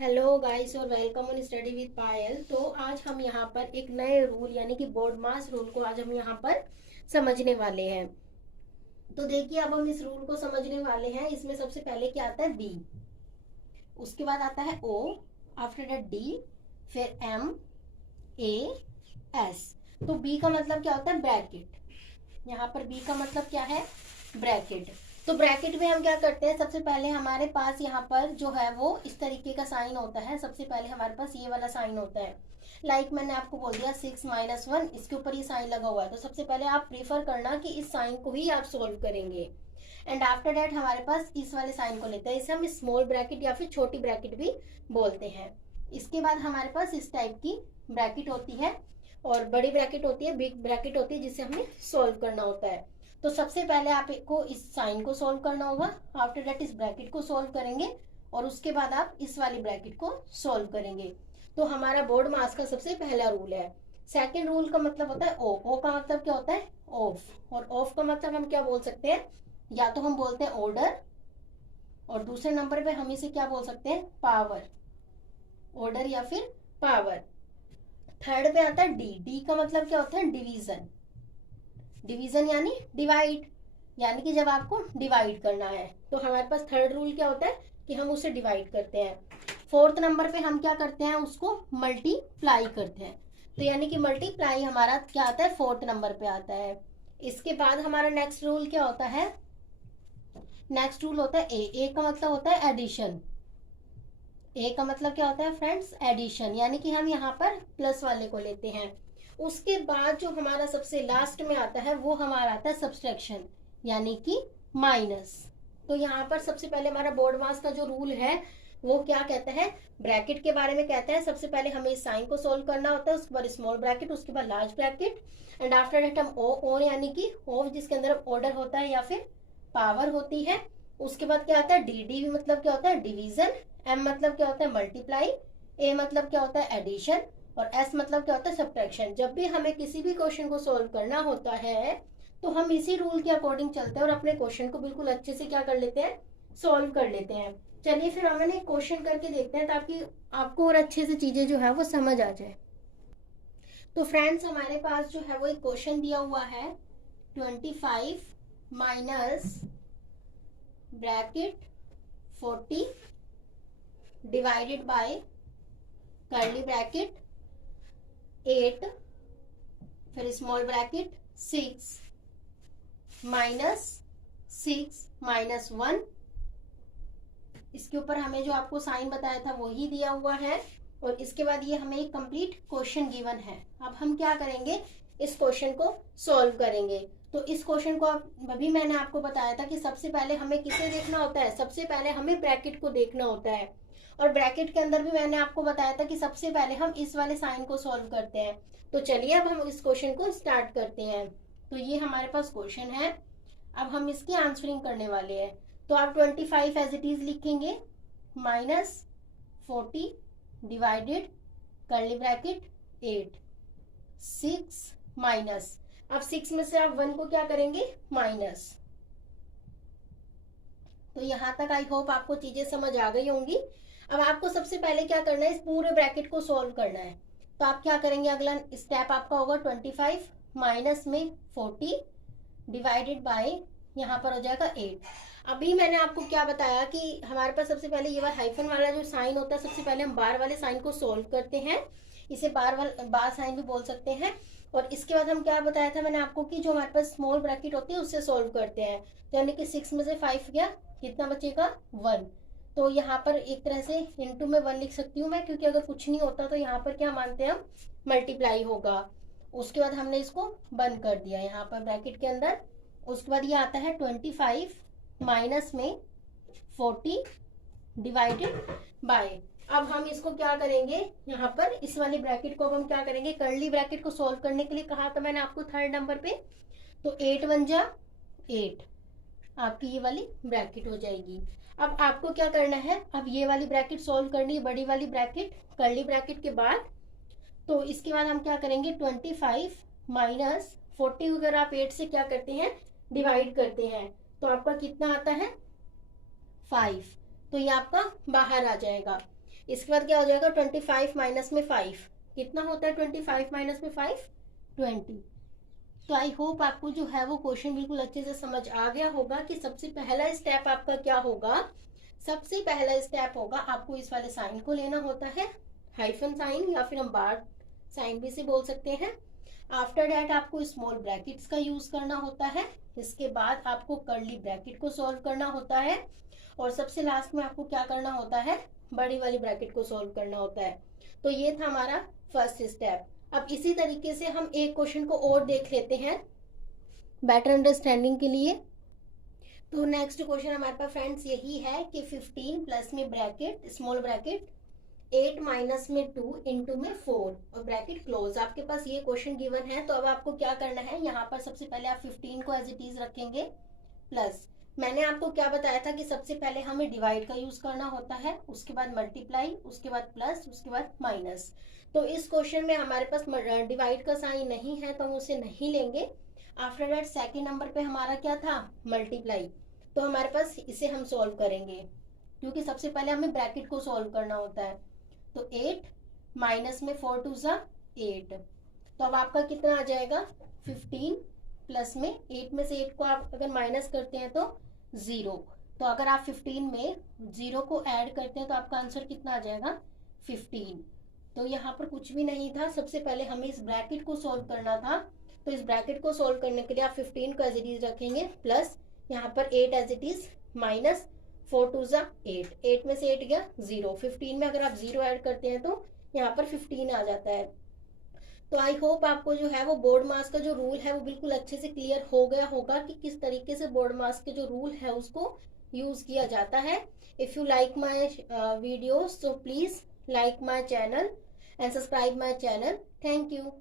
Hello guys और welcome on study with पायल। तो आज हम यहाँ पर एक नए रूल यानी कि बोर्ड मास रूल को आज हम यहाँ पर समझने वाले हैं। तो देखिए, अब हम इस रूल को समझने वाले हैं। इसमें सबसे पहले क्या आता है? बी, उसके बाद आता है ओ, आफ्टर दैट डी, फिर एम, ए, एस। तो बी का मतलब क्या होता है? ब्रैकेट। यहाँ पर बी का मतलब क्या है? ब्रैकेट। तो ब्रैकेट में हम क्या करते हैं? सबसे पहले हमारे पास यहाँ पर जो है वो इस तरीके का साइन होता है। सबसे पहले हमारे पास ये वाला साइन होता है। मैंने आपको बोल दिया 6 - 1, इसके ऊपर ये साइन लगा हुआ है। तो सबसे पहले आप प्रीफर करना कि इस साइन को ही आप सोल्व करेंगे। एंड आफ्टर डेट हमारे पास इस वाले साइन को लेते हैं। इसे हम स्मॉल ब्रैकेट या फिर छोटी ब्रैकेट भी बोलते हैं। इसके बाद हमारे पास इस टाइप की ब्रैकेट होती है और बड़ी ब्रैकेट होती है, बिग ब्रैकेट होती है, जिसे हमें सोल्व करना होता है। तो सबसे पहले आपको इस साइन को सोल्व करना होगा, आफ्टर दैट इस ब्रैकेट को सोल्व करेंगे और उसके बाद आप इस वाली ब्रैकेट को सोल्व करेंगे। तो हमारा बोर्ड मास का सबसे पहला रूल है। सेकंड रूल का मतलब होता है ओ। ओ का मतलब क्या होता है? ऑफ। और ऑफ का मतलब हम क्या बोल सकते हैं? या तो हम बोलते हैं ऑर्डर, और दूसरे नंबर पे हम इसे क्या बोल सकते हैं? पावर। ऑर्डर या फिर पावर। थर्ड पे आता है डी। डी का मतलब क्या होता है? डिवीजन। डिवीजन यानी डिवाइड, यानी कि जब आपको डिवाइड करना है। तो हमारे पास थर्ड रूल क्या होता है कि हम उसे डिवाइड करते हैं। फोर्थ नंबर पे हम क्या करते हैं? उसको मल्टीप्लाई करते हैं। तो यानी कि मल्टीप्लाई हमारा क्या आता है? फोर्थ नंबर पे आता है। इसके बाद हमारा नेक्स्ट रूल क्या होता है? नेक्स्ट रूल होता है ए। ए का मतलब होता है एडिशन। ए का मतलब क्या होता है फ्रेंड्स? एडिशन, यानी कि हम यहाँ पर प्लस वाले को लेते हैं। उसके बाद जो हमारा सबसे लास्ट में आता है वो हमारा आता है सब्सट्रैक्शन, यानी कि माइनस। तो यहाँ पर सबसे पहले हमारा बोर्ड मास का जो रूल है वो क्या कहता है? ब्रैकेट के बारे में कहता है। सबसे पहले हमें इस साइन को सोल्व करना होता है, उसके बाद स्मॉल ब्रैकेट, उसके बाद large bracket, and after that हम ओ यानी कि ऑफ, जिसके अंदर ऑर्डर होता है या फिर पावर होती है। उसके बाद क्या आता है? डी। डी मतलब क्या होता है? डिवीजन। एम मतलब क्या होता है? मल्टीप्लाई। ए मतलब क्या होता है? एडिशन। और एस मतलब क्या होता है? सब्ट्रैक्शन। जब भी हमें किसी भी क्वेश्चन को सोल्व करना होता है तो हम इसी रूल के अकॉर्डिंग चलते हैं और अपने क्वेश्चन को बिल्कुल अच्छे से क्या कर लेते हैं? सोल्व कर लेते हैं। चलिए फिर हम एक क्वेश्चन करके देखते हैं ताकि आपको और अच्छे से चीजें जो है वो समझ आ जाए। तो फ्रेंड्स, हमारे पास जो है वो एक क्वेश्चन दिया हुआ है। 25 minus bracket 40 divided by curly bracket 8, फिर स्मॉल ब्रैकेट 6 माइनस 6 -1। इसके ऊपर हमें जो आपको साइन बताया था वही दिया हुआ है और इसके बाद ये हमें एक कंप्लीट क्वेश्चन गिवन है। अब हम क्या करेंगे? इस क्वेश्चन को सॉल्व करेंगे। तो इस क्वेश्चन को अभी मैंने आपको बताया था कि सबसे पहले हमें किसे देखना होता है? सबसे पहले हमें ब्रैकेट को देखना होता है। और ब्रैकेट के अंदर भी मैंने आपको बताया था कि सबसे पहले हम इस वाले साइन को सॉल्व करते हैं। तो चलिए अब हम इस क्वेश्चन को स्टार्ट करते हैं। तो ये हमारे पास क्वेश्चन है, अब हम इसकी आंसरिंग करने वाले हैं। तो आप 25 एज इट इज लिखेंगे, -40 डिवाइडेड कर्ली ब्रैकेट 8, 6 माइनस, अब 6 में से आप 1 को क्या करेंगे? माइनस। तो यहां तक आई होप आपको चीजें समझ आ गई होंगी। अब आपको सबसे पहले क्या करना है? इस पूरे ब्रैकेट को सॉल्व करना है। तो आप क्या करेंगे? अगला स्टेप आपका होगा 25 माइनस में 40 डिवाइडेड बाय, यहाँ पर हो जाएगा 8। अभी मैंने आपको क्या बताया कि हमारे पास सबसे पहले ये वाला हाइफन वाला जो साइन होता है, सबसे पहले हम बार वाले साइन को सोल्व करते हैं। इसे बार साइन भी बोल सकते हैं। और इसके बाद हम क्या बताया था मैंने आपको कि जो हमारे पास स्मॉल ब्रैकेट होती है उससे सोल्व करते हैं। यानी कि 6 में से 5 गया, कितना बचेगा? 1। तो यहाँ पर एक तरह से इनटू में 1 लिख सकती हूँ मैं, क्योंकि अगर कुछ नहीं होता तो यहाँ पर क्या मानते हैं हम? मल्टीप्लाई होगा। उसके बाद हमने इसको बंद कर दिया यहाँ पर ब्रैकेट के अंदर। उसके बाद ये आता है 25 माइनस में 40 डिवाइडेड बाय। अब हम इसको क्या करेंगे? यहाँ पर इस वाली ब्रैकेट को अब हम क्या करेंगे? कर्ली ब्रैकेट को सॉल्व करने के लिए कहा था मैंने आपको थर्ड नंबर पे। तो 8 1 जा 8, आपकी ये वाली ब्रैकेट हो जाएगी। अब आपको क्या करना है? अब ये वाली ब्रैकेट सॉल्व करनी है, बड़ी वाली ब्रैकेट कर्ली ब्रैकेट के बाद। तो इसके बाद हम क्या करेंगे? 25 माइनस 40 अगर आप 8 से क्या करते हैं? डिवाइड करते हैं, तो आपका कितना आता है? 5। तो ये आपका बाहर आ जाएगा। इसके बाद क्या हो जाएगा 25 माइनस में 5, कितना होता है 25 माइनस में 5, 20। तो आई होप आपको जो है वो क्वेश्चन बिल्कुल अच्छे से समझ आ गया होगा कि सबसे पहला स्टेप आपका क्या होगा। सबसे पहला स्टेप होगा आपको इस वाले साइन को लेना होता है, हाइफन साइन या फिर हम बार साइन भी से बोल सकते हैं। आफ्टर दैट आपको स्मॉल ब्रैकेट्स का यूज करना होता है। इसके बाद आपको कर्ली ब्रैकेट को सॉल्व करना होता है और सबसे लास्ट में आपको क्या करना होता है, बड़ी वाली ब्रैकेट को सॉल्व करना होता है। तो ये था हमारा फर्स्ट स्टेप। अब इसी तरीके से हम एक क्वेश्चन को और देख लेते हैं बेटर अंडरस्टैंडिंग के लिए। तो नेक्स्ट क्वेश्चन हमारे पास फ्रेंड्स यही है कि 15 प्लस में ब्रैकेट स्मॉल ब्रैकेट 8 माइनस में 2 इंटू में 4 और ब्रैकेट क्लोज। आपके पास ये क्वेश्चन गिवन है। तो अब आपको क्या करना है, यहाँ पर सबसे पहले आप 15 को एज इट इज रखेंगे प्लस, मैंने आपको क्या बताया था कि सबसे पहले हमें डिवाइड का यूज करना होता है, उसके बाद मल्टीप्लाई, उसके बाद प्लस, उसके बाद माइनस। तो इस क्वेश्चन में हमारे पास डिवाइड का साइन नहीं है तो हम उसे नहीं लेंगे। आफ्टर दैट सेकेंड नंबर पे हमारा क्या था, मल्टीप्लाई। तो हमारे पास इसे हम सॉल्व करेंगे क्योंकि सबसे पहले हमें ब्रैकेट को सॉल्व करना होता है। तो 8 माइनस में 4 टू ज़ा 8। तो अब आपका कितना आ जाएगा 15 प्लस में 8 में से 8 को आप अगर माइनस करते हैं तो 0। तो अगर आप 15 में 0 को ऐड करते हैं तो आपका आंसर कितना आ जाएगा 15। तो यहाँ पर कुछ भी नहीं था, सबसे पहले हमें इस ब्रैकेट को सॉल्व करना था। तो इस ब्रैकेट को सॉल्व करने के लिए आप 15 को एज इट इज रखेंगे प्लस यहाँ पर 8 एज इट इज माइनस 4 टू ज़ा 8, 8 में से 8 गया 0, 15 में अगर आप 0 ऐड करते हैं तो यहाँ पर 15 आ जाता है। तो आई होप आपको जो है वो बोर्ड मास का जो रूल है वो बिल्कुल अच्छे से क्लियर हो गया होगा कि किस तरीके से बोर्ड मास के जो रूल है उसको यूज किया जाता है। If you like my videos so please like my channel and subscribe my channel. Thank you.